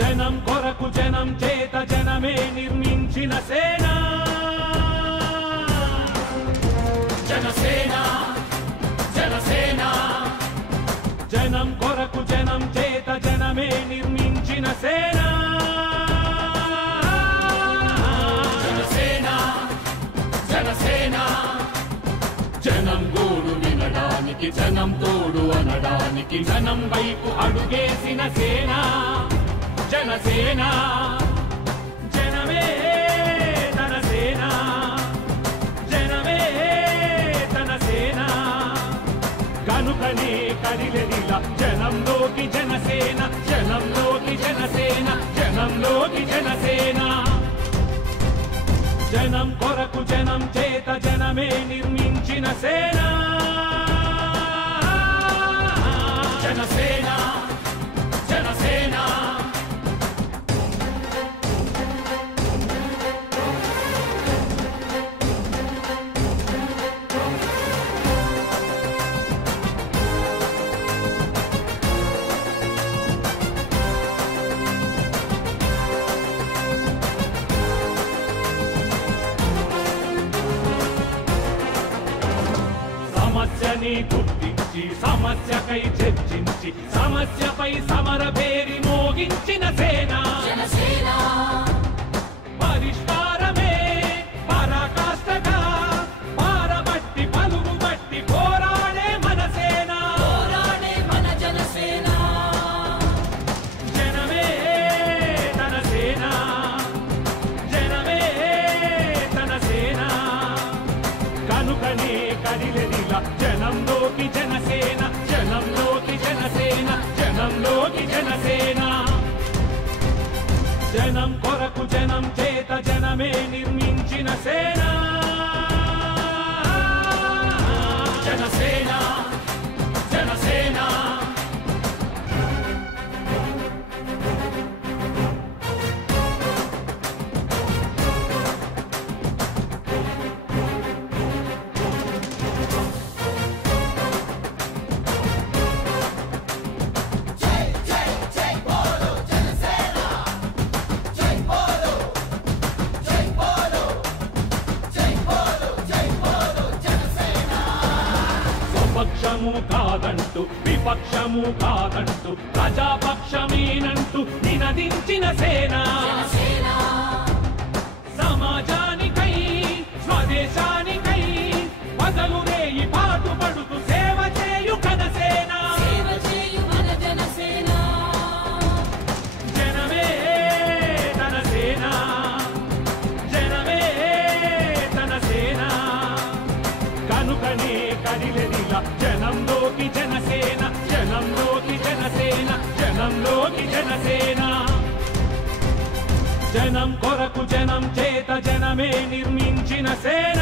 జనం కొరకు జనం చేత జనమే నిర్మించిన సేన జనసేన జనసేన జనం కొరకు జనం చేత జనమే నిర్మించిన సేన జనసేన జనసేన జనం గోడు వినడానికి జనం తోడు అనడానికి జనం వైపు అడుగేసిన సేన జనసేన జనమే తన సేన జనమే తన సేన కనుకనే కదిలెదిలా జనంలోకి జనసేన జనంలోకి జనసేన జనంలోకి జనసేన జనం కొరకు జనం చేత జనమే నిర్మించిన సేన జనసేన జనసేన సమస్యని గుర్తించి సమస్యకై చర్చించి సమస్యపై సమర పేరి మోగించిన సేన పరిష్కారమే పరాకాష్ఠగా పారబట్టి పలుగుబట్టి పోరాడే మన సేన జనమే తన సేన జనమే తన సేన కనుకనే కదిలెదిలా జనంలోకి జనసేన జనంలోకి జనసేన జనంలోకి జనసేన జనం కొరకు జనం చేత జనమే నిర్మించిన సేన జనసేన జనసేన పక్షము కాదంటూ విపక్షము కాదంటూ ప్రజాపక్షమేనంటూ నినదించిన సేన సమాజానికై స్వదేశానికై పగలు రేయి పాటుపడుతూ సేవ చేయు ఘనసేన జనమే తన సేన జనమే తన సేన కనుకనే కదిలెదిలా జనంలోకి జనసేన జనంలోకి జనసేన జనంలోకి జనసేన జనం కొరకు జనం చేత జనమే నిర్మించిన సేన